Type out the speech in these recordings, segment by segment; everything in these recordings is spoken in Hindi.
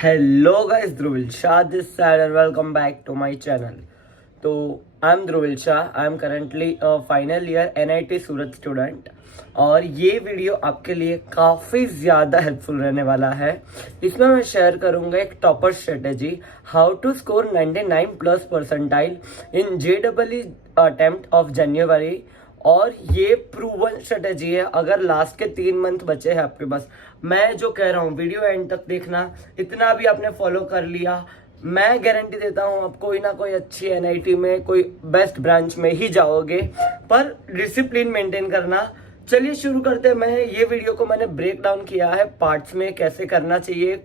Hello guys, Dhruvil Shah this side and welcome back to my channel. तो I am Dhruvil Shah. I am currently final year NIT Surat student और ये वीडियो आपके लिए काफ़ी ज़्यादा हेल्पफुल रहने वाला है. इसमें मैं शेयर करूँगा एक topper strategy, how to score 99 plus percentile in JEE attempt of जनवरी. और ये प्रूवन स्ट्रेटेजी है. अगर लास्ट के 3 मंथ बचे हैं आपके पास, मैं जो कह रहा हूँ वीडियो एंड तक देखना. इतना भी आपने फॉलो कर लिया, मैं गारंटी देता हूँ आप कोई ना कोई अच्छी NIT में कोई बेस्ट ब्रांच में ही जाओगे, पर डिसिप्लिन मेंटेन करना. चलिए शुरू करते हैं. ये वीडियो को मैंने ब्रेक डाउन किया है पार्ट्स में, कैसे करना चाहिए,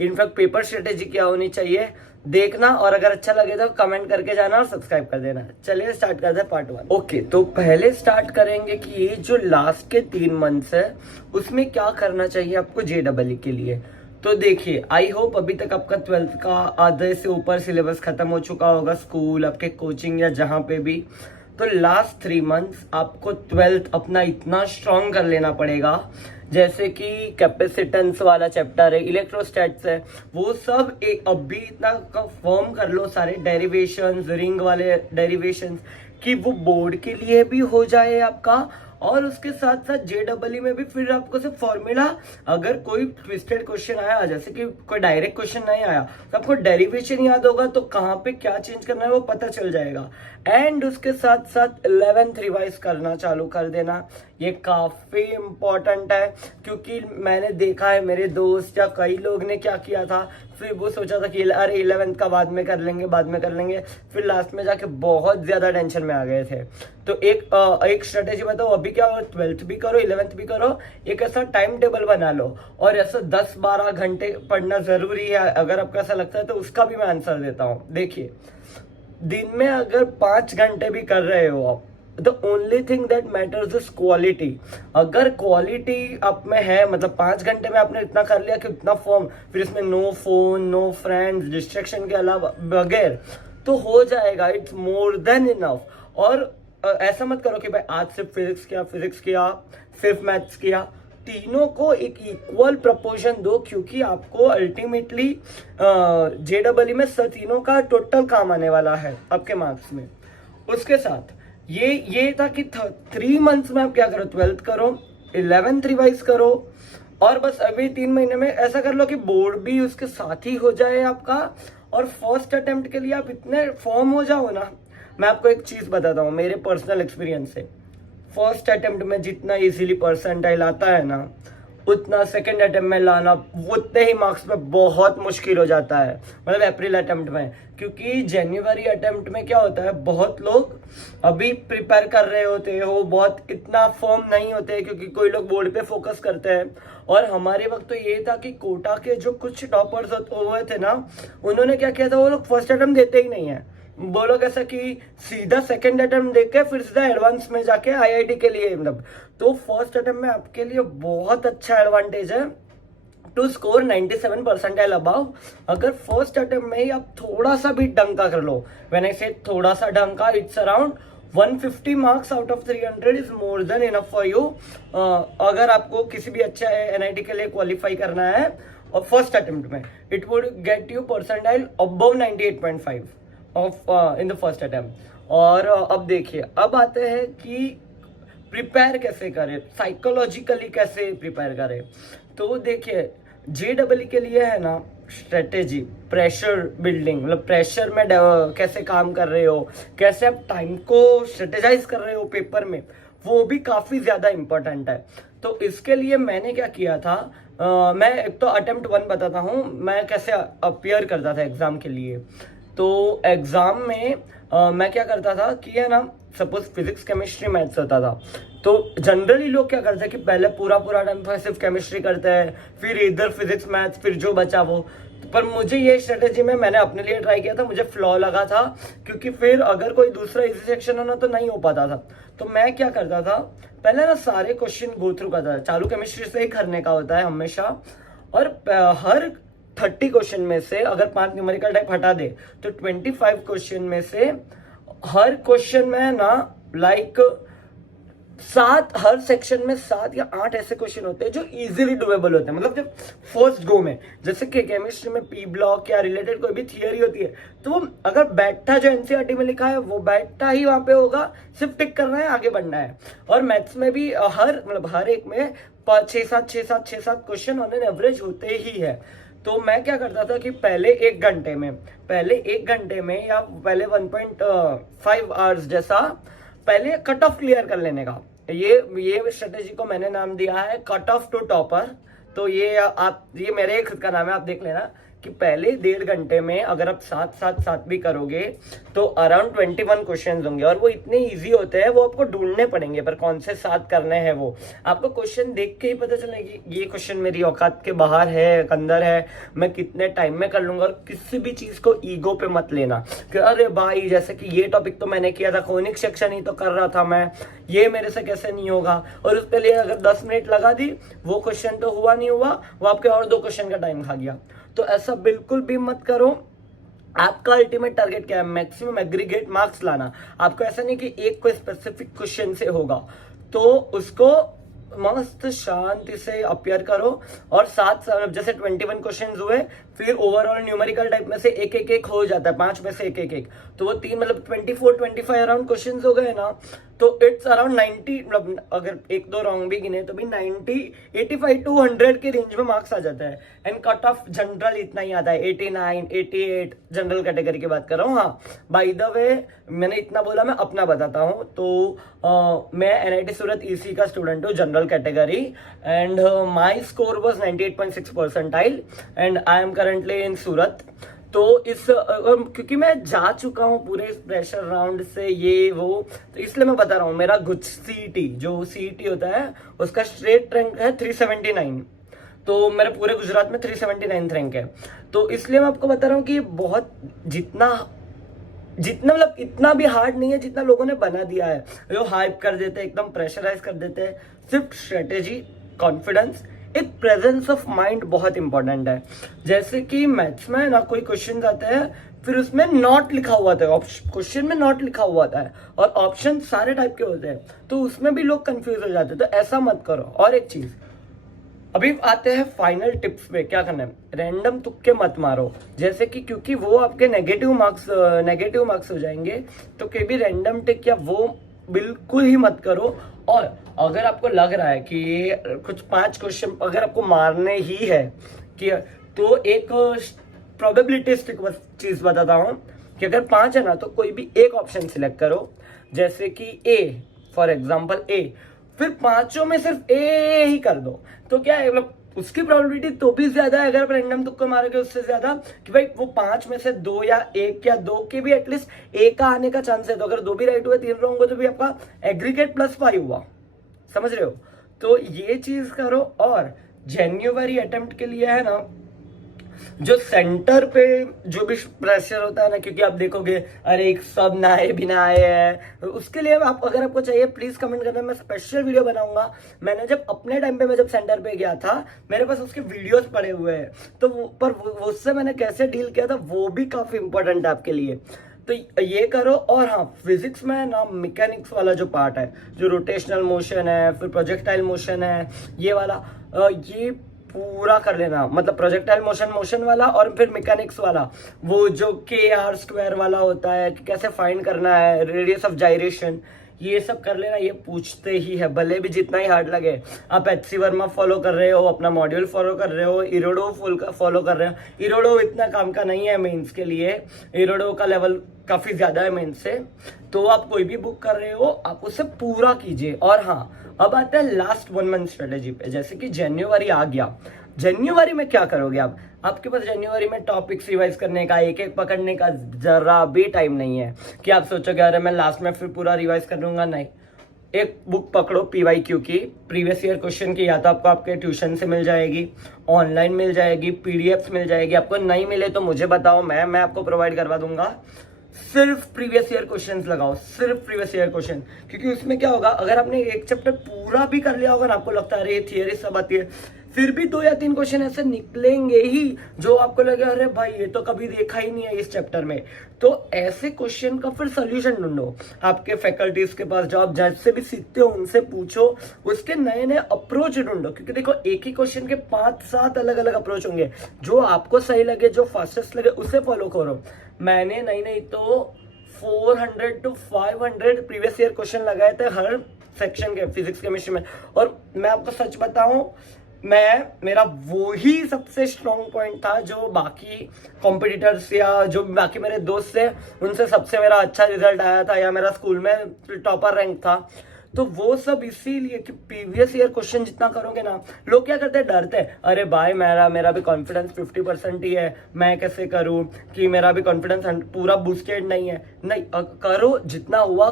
इनफैक्ट पेपर स्ट्रेटेजी क्या होनी चाहिए, देखना. और अगर अच्छा लगे तो कमेंट करके जाना और सब्सक्राइब कर देना. चलिए स्टार्ट करते हैं पार्ट 1. ओके, तो पहले स्टार्ट करेंगे कि ये जो लास्ट के 3 मंथ्स है उसमें क्या करना चाहिए आपको JEE के लिए. तो देखिए, आई होप अभी तक आपका 12th का आधे से ऊपर सिलेबस खत्म हो चुका होगा, स्कूल, आपके कोचिंग या जहां पे भी. तो लास्ट 3 मंथ्स आपको 12th अपना इतना स्ट्रॉन्ग कर लेना पड़ेगा. जैसे कि कैपेसिटेंस वाला चैप्टर है, इलेक्ट्रोस्टैट्स है, वो सब एक अभी इतना फॉर्म कर लो, सारे डेरिवेशंस, रिंग वाले डेरिवेशंस, कि वो बोर्ड के लिए भी हो जाए आपका. और उसके साथ साथ JEE में भी फिर आपको सिर्फ फॉर्मूला, अगर कोई ट्विस्टेड क्वेश्चन आया, जैसे कि कोई डायरेक्ट क्वेश्चन नहीं आया, तो आपको डेरिवेशन याद होगा, तो कहाँ पे क्या चेंज करना है वो पता चल जाएगा. एंड उसके साथ साथ 11th रिवाइज करना चालू कर देना. ये काफी इम्पोर्टेंट है, क्योंकि मैंने देखा है मेरे दोस्त या कई लोग ने क्या किया था, फिर वो सोचा था कि अरे 11th का बाद में कर लेंगे, फिर लास्ट में जाके बहुत ज्यादा टेंशन में आ गए थे. तो एक स्ट्रेटेजी बताओ, अभी क्या हो, 12th भी करो, 11th भी करो, एक ऐसा टाइम टेबल बना लो. और ऐसा 10-12 घंटे पढ़ना जरूरी है. अगर आपको ऐसा लगता है तो उसका भी मैं आंसर देता हूँ. देखिए, दिन में अगर 5 घंटे भी कर रहे हो आप, the only thing that matters is quality. अगर क्वालिटी आप में है, मतलब 5 घंटे में आपने इतना कर लिया कि उतना फॉर्म, फिर इसमें no phone, no friends, distraction के अलावा बगैर, तो हो जाएगा. It's more than enough. और ऐसा मत करो कि भाई आज सिर्फ फिजिक्स किया, सिर्फ मैथ्स किया. तीनों को एक इक्वल प्रपोर्शन दो, क्योंकि आपको अल्टीमेटली JEE में तीनों का टोटल काम आने वाला है आपके मार्क्स में. उसके साथ ये था कि 3 मंथ्स में आप क्या करो, 12th करो, 11th रिवाइज करो, और बस अभी 3 महीने में ऐसा कर लो कि बोर्ड भी उसके साथ ही हो जाए आपका. और फर्स्ट अटेम्प्ट के लिए आप इतने फॉर्म हो जाओ ना. मैं आपको एक चीज बताता हूँ मेरे पर्सनल एक्सपीरियंस से. फर्स्ट अटेम्प्ट में जितना इजीली परसेंटाइल आता है ना, उतना सेकंड अटेम्प्ट में लाना उतने ही मार्क्स में बहुत मुश्किल हो जाता है, मतलब अप्रैल अटेम्प्ट में. क्योंकि जनवरी अटेम्प्ट में क्या होता है, बहुत लोग अभी प्रिपेयर कर रहे होते हो, बहुत इतना फॉर्म नहीं होते, क्योंकि कोई लोग बोर्ड पे फोकस करते हैं. और हमारे वक्त तो ये था कि कोटा के जो कुछ टॉपर्स हुए थे ना, उन्होंने क्या किया था, वो लोग फर्स्ट अटेम्प्ट देते ही नहीं है. वो लोग ऐसा कि सीधा सेकंड अटेम्प्ट देके फिर सीधा एडवांस में जाके IIT के लिए, मतलब. तो फर्स्ट अटेम्प्ट में आपके लिए बहुत अच्छा एडवांटेज है टू स्कोर 97 परसेंटाइल अबाव. अगर फर्स्ट अटेम्प्ट में ही आप थोड़ा सा भी डंका कर लो, व्हेन आई से थोड़ा सा डंका, it's around 150 marks out of 300 is more than enough for you. अगर आपको किसी भी अच्छा NIT के लिए क्वालिफाई करना है, और फर्स्ट अटेम्प्ट में it would get you percentile above 98.5 of in the first attempt. और अब देखिए, अब आते हैं कि प्रिपेयर कैसे करें, साइकोलॉजिकली कैसे प्रिपेयर करें. तो देखिए, JEE के लिए है ना स्ट्रेटेजी, प्रेशर बिल्डिंग, मतलब प्रेशर में कैसे काम कर रहे हो, कैसे आप टाइम को स्ट्रेटेजाइज कर रहे हो पेपर में, वो भी काफी ज्यादा इंपॉर्टेंट है. तो इसके लिए मैंने क्या किया था, मैं एक तो अटेम्प्ट 1 बताता हूँ मैं कैसे अपियर करता था एग्जाम के लिए. तो एग्जाम में मैं क्या करता था कि है ना, सपोज फिजिक्स, केमिस्ट्री, मैथ्स होता था. तो जनरली लोग क्या करते हैं कि पहले पूरा टाइम सिर्फ केमिस्ट्री करते हैं, फिर इधर फिजिक्स, मैथ्स, फिर जो बचा वो. पर मुझे ये स्ट्रेटेजी में मैंने अपने लिए ट्राई किया था, मुझे फ्लॉ लगा था, क्योंकि फिर अगर कोई दूसरा इजी सेक्शन होना तो नहीं हो पाता था. तो मैं क्या करता था, पहले ना सारे क्वेश्चन गो थ्रू करता था. चालू केमिस्ट्री से ही करने का होता है हमेशा. और हर 30 क्वेश्चन में से अगर 5 न्यूमेरिकल टाइप हटा दे, तो 25 क्वेश्चन में से हर क्वेश्चन में ना लाइक हर सेक्शन में 7 या 8 ऐसे क्वेश्चन होते हैं जो इजीली डुएबल होते हैं, मतलब जब फर्स्ट गो में, जैसे कि केमिस्ट्री में पी ब्लॉक या रिलेटेड कोई भी थियरी होती है तो वो अगर बैठा जो एनसीईआरटी में लिखा है वो बैठा ही वहां पे होगा, सिर्फ टिक करना है, आगे बढ़ना है। और मैथ्स में भी हर एक में 6-7 क्वेश्चन ऑन एन एवरेज होते ही है। तो मैं क्या करता था कि पहले एक घंटे में या पहले 1.5 आवर्स जैसा पहले कट ऑफ क्लियर कर लेने का, ये स्ट्रेटेजी को मैंने नाम दिया है कट ऑफ टू टॉपर। तो ये मेरे खुद का नाम है, आप देख लेना कि पहले 1.5 घंटे में अगर आप 7 भी करोगे तो अराउंड 21 क्वेश्चन होंगे, और वो इतने इजी होते हैं, वो आपको ढूंढने पड़ेंगे, पर कौन से 7 करने हैं वो आपको क्वेश्चन देख के ही पता चलेगी। ये क्वेश्चन मेरी औकात के बाहर है, अंदर है, मैं कितने टाइम में कर लूंगा। और किसी भी चीज को ईगो पे मत लेना कि अरे भाई जैसे कि ये टॉपिक तो मैंने किया था, कोनिक सेक्शन ही तो कर रहा था मैं, ये मेरे से कैसे नहीं होगा। और उसके लिए अगर 10 मिनट लगा दी, वो क्वेश्चन तो हुआ नहीं हुआ, वो आपके और 2 क्वेश्चन का टाइम खा गया। तो ऐसा बिल्कुल भी मत करो। आपका अल्टीमेट टारगेट क्या है? मैक्सिमम एग्रीगेट मार्क्स लाना। आपको ऐसा नहीं कि एक कोई स्पेसिफिक क्वेश्चन से होगा, तो उसको मस्त शांति से अपियर करो। और 7 जैसे 21 क्वेश्चन हुए, फिर ओवरऑल न्यूमेरिकल टाइप में से एक हो जाता है, 5 में से एक, तो वो 3 मतलब 24-25 अराउंड क्वेश्चन हो गए ना, तो इट्स अराउंड 90, मतलब अगर 1-2 रॉन्ग भी गिने तो भी 90, 85 to 100 के रेंज में मार्क्स आ जाता है। एंड कट ऑफ जनरल इतना ही आता है, 89, 88 जनरल कैटेगरी की बात कर रहा हूँ। हाँ, बाय द वे मैंने इतना बोला, मैं अपना बताता हूँ। तो मैं एनआईटी सूरत ईसी का स्टूडेंट हूँ, general category, and my score was 98.6 percentile and I am currently in Surat. तो क्योंकि मैं जा चुका हूँ पूरे प्रेशर राउंड से, ये वो, तो इसलिए मैं बता रहा हूँ। मेरा गुड सीईटी, जो सीईटी होता है उसका स्ट्रेट रैंक है 379, तो मेरे पूरे गुजरात में 379 रैंक है। तो इसलिए मैं आपको बता रहा हूँ कि बहुत जितना मतलब इतना भी हार्ड नहीं है जितना लोगों ने बना दिया है। जो हाइप कर देते हैं, एकदम प्रेशराइज कर देते हैं। सिर्फ स्ट्रेटेजी, कॉन्फिडेंस, एक प्रेजेंस ऑफ माइंड बहुत इंपॉर्टेंट है। जैसे कि मैथ्स में ना कोई क्वेश्चन आते हैं, फिर उसमें नॉट लिखा हुआ था, क्वेश्चन में नॉट लिखा हुआ था, और ऑप्शन सारे टाइप के होते हैं, तो उसमें भी लोग कंफ्यूज हो जाते हैं। तो ऐसा मत करो। और एक चीज, अभी आते हैं फाइनल टिप्स पे। क्या करना है? रैंडम तुक्के मत मारो, जैसे कि क्योंकि वो आपके नेगेटिव मार्क्स हो जाएंगे, तो कोई भी रैंडम टिक या वो बिल्कुल ही मत करो। और अगर आपको लग रहा है कि कुछ 5 क्वेश्चन अगर आपको मारने ही है कि, तो एक प्रोबेबिलिटिस्टिक चीज बताता हूं कि अगर 5 है ना, तो कोई भी एक ऑप्शन सिलेक्ट करो, जैसे कि ए, फॉर एग्जाम्पल ए, फिर 5 में सिर्फ ए ही कर दो। तो क्या है, मतलब उसकी प्रोबेबिलिटी तो भी ज्यादा है, अगर आप रैंडम तुक्का मारोगे उससे ज्यादा, कि भाई वो 5 में से 2 या 1 या 2 के भी एटलीस्ट एक का आने का चांस है। तो अगर 2 भी राइट हुए, 3 रॉन्ग हुए, तो भी आपका एग्रीगेट +5 हुआ। समझ रहे हो? तो ये चीज करो। और जनवरी अटेम्प्ट के लिए है ना, जो सेंटर पे जो भी प्रेशर होता है ना, क्योंकि आप देखोगे अरे एक सब ना आए बिना आए हैं, तो उसके लिए आप, अगर आपको चाहिए प्लीज कमेंट करना, मैं स्पेशल वीडियो बनाऊंगा। मैंने जब अपने टाइम पे, मैं जब सेंटर पे गया था, मेरे पास उसके वीडियोस पड़े हुए हैं, तो पर उससे मैंने कैसे डील किया था वो भी काफी इंपॉर्टेंट है आपके लिए। तो ये करो। और हाँ, फिजिक्स में ना मैकेनिक्स वाला जो पार्ट है, जो रोटेशनल मोशन है, फिर प्रोजेक्टाइल मोशन है, ये वाला, ये पूरा कर लेना। मतलब प्रोजेक्टाइल मोशन वाला, और फिर मैकेनिक्स वाला, वो जो kr² वाला होता है कि कैसे फाइंड करना है, रेडियस ऑफ जाइरेशन, ये सब कर लेना। ये पूछते ही है, भले भी जितना ही हार्ड लगे। आप HC वर्मा फॉलो कर रहे हो, अपना मॉड्यूल फॉलो कर रहे हो, इरोडो फॉलो कर रहे हो। इरोडो इतना काम का नहीं है मेंस के लिए, इरोडो का लेवल काफी ज्यादा है मेंस से। तो आप कोई भी बुक कर रहे हो, आप उसे पूरा कीजिए। और हाँ, अब आता है लास्ट 1 मंथ स्ट्रेटेजी पे। जैसे कि जनवरी आ गया, जनवरी में क्या करोगे आप? आपके पास जनवरी में टॉपिक्स रिवाइज करने का, एक पकड़ने का जरा भी टाइम नहीं है कि आप सोचोगे अरे मैं लास्ट में फिर पूरा रिवाइज कर लूंगा। नहीं, एक बुक पकड़ो PYQ की, प्रीवियस ईयर क्वेश्चन की, या तो आपको आपके ट्यूशन से मिल जाएगी, ऑनलाइन मिल जाएगी, PDFs मिल जाएगी। आपको नहीं मिले तो मुझे बताओ, मैं आपको प्रोवाइड करवा दूंगा। सिर्फ प्रीवियस ईयर क्वेश्चंस लगाओ, सिर्फ प्रीवियस ईयर क्वेश्चन, क्योंकि उसमें क्या होगा, अगर आपने एक चैप्टर पूरा भी कर लिया होगा ना, आपको लगता है अरे ये थियरी सब आती है, फिर भी 2 या 3 क्वेश्चन ऐसे निकलेंगे ही जो आपको लगे अरे भाई ये तो कभी देखा ही नहीं है इस चैप्टर में। तो ऐसे क्वेश्चन का फिर सोल्यूशन ढूंढो, आपके फैकल्टीज के पास जाओ, आप जज से भी सीखते हो उनसे पूछो, उसके नए नए अप्रोच ढूंढो। क्योंकि देखो एक ही क्वेश्चन के 5-7 अलग अलग अप्रोच होंगे, जो आपको सही लगे, जो फास्टेस्ट लगे उसे फॉलो करो। मैंने नहीं तो 400 to 500 प्रीवियस ईयर क्वेश्चन लगाए थे हर सेक्शन के फिजिक्स केमिस्ट्री में। और मैं आपको सच बताऊं, मेरा वो ही सबसे स्ट्रॉन्ग पॉइंट था जो बाकी कॉम्पिटिटर्स या जो बाकी मेरे दोस्त थे उनसे सबसे मेरा अच्छा रिजल्ट आया था, या मेरा स्कूल में टॉपर रैंक था। तो वो सब इसीलिए कि प्रीवियस ईयर क्वेश्चन जितना करोगे ना, लोग क्या करते हैं, डरते हैं, अरे भाई मेरा भी कॉन्फिडेंस 50% ही है, मैं कैसे करूं कि मेरा भी कॉन्फिडेंस पूरा बूस्टेड नहीं है। नहीं, करो जितना हुआ,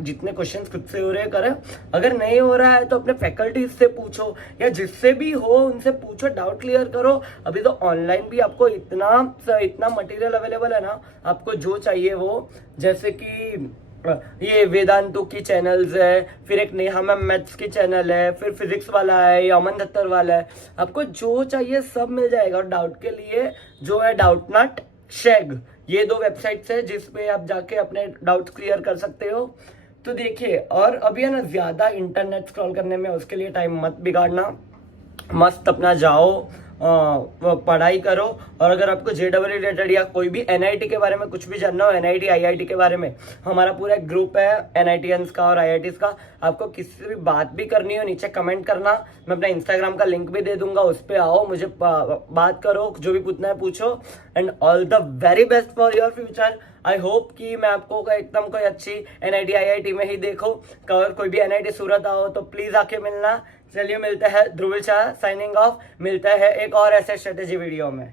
जितने क्वेश्चन खुद से हो रहे करें। अगर नहीं हो रहा है तो अपने फैकल्टी से पूछो या जिससे भी हो उनसे पूछो, डाउट क्लियर करो। अभी तो ऑनलाइन भी आपको इतना मटेरियल अवेलेबल है ना, आपको जो चाहिए वो, जैसे कि ये वेदांतु की चैनल्स है, फिर एक नेहा मैम मैथ्स की चैनल है, फिर फिजिक्स वाला है, अमन दत्तर वाला है, आपको जो चाहिए सब मिल जाएगा। और डाउट के लिए जो है डाउटनट, शेग, ये 2 वेबसाइट्स है जिसपे आप जाके अपने डाउट्स क्लियर कर सकते हो। तो देखिए, और अभी है ना ज्यादा इंटरनेट स्क्रॉल करने में उसके लिए टाइम मत बिगाड़ना, मस्त अपना जाओ, पढ़ाई करो। और अगर आपको JEE रिलेटेड या कोई भी NIT के बारे में कुछ भी जानना हो, NIT IIT के बारे में, हमारा पूरा एक ग्रुप है NITians का और IITs का। आपको किसी से भी बात भी करनी हो नीचे कमेंट करना, मैं अपना इंस्टाग्राम का लिंक भी दे दूंगा, उस पर आओ, मुझे बात करो, जो भी पूछना है पूछो। And all the very best for your future. I hope कि मैं आपको एकदम कोई अच्छी NIT IIT में ही देखो। अगर कोई भी NIT सूरत आओ तो प्लीज आके मिलना। चलिए मिलते हैं, ध्रुविल शाह साइनिंग ऑफ। मिलते हैं एक और ऐसे स्ट्रेटेजी वीडियो में।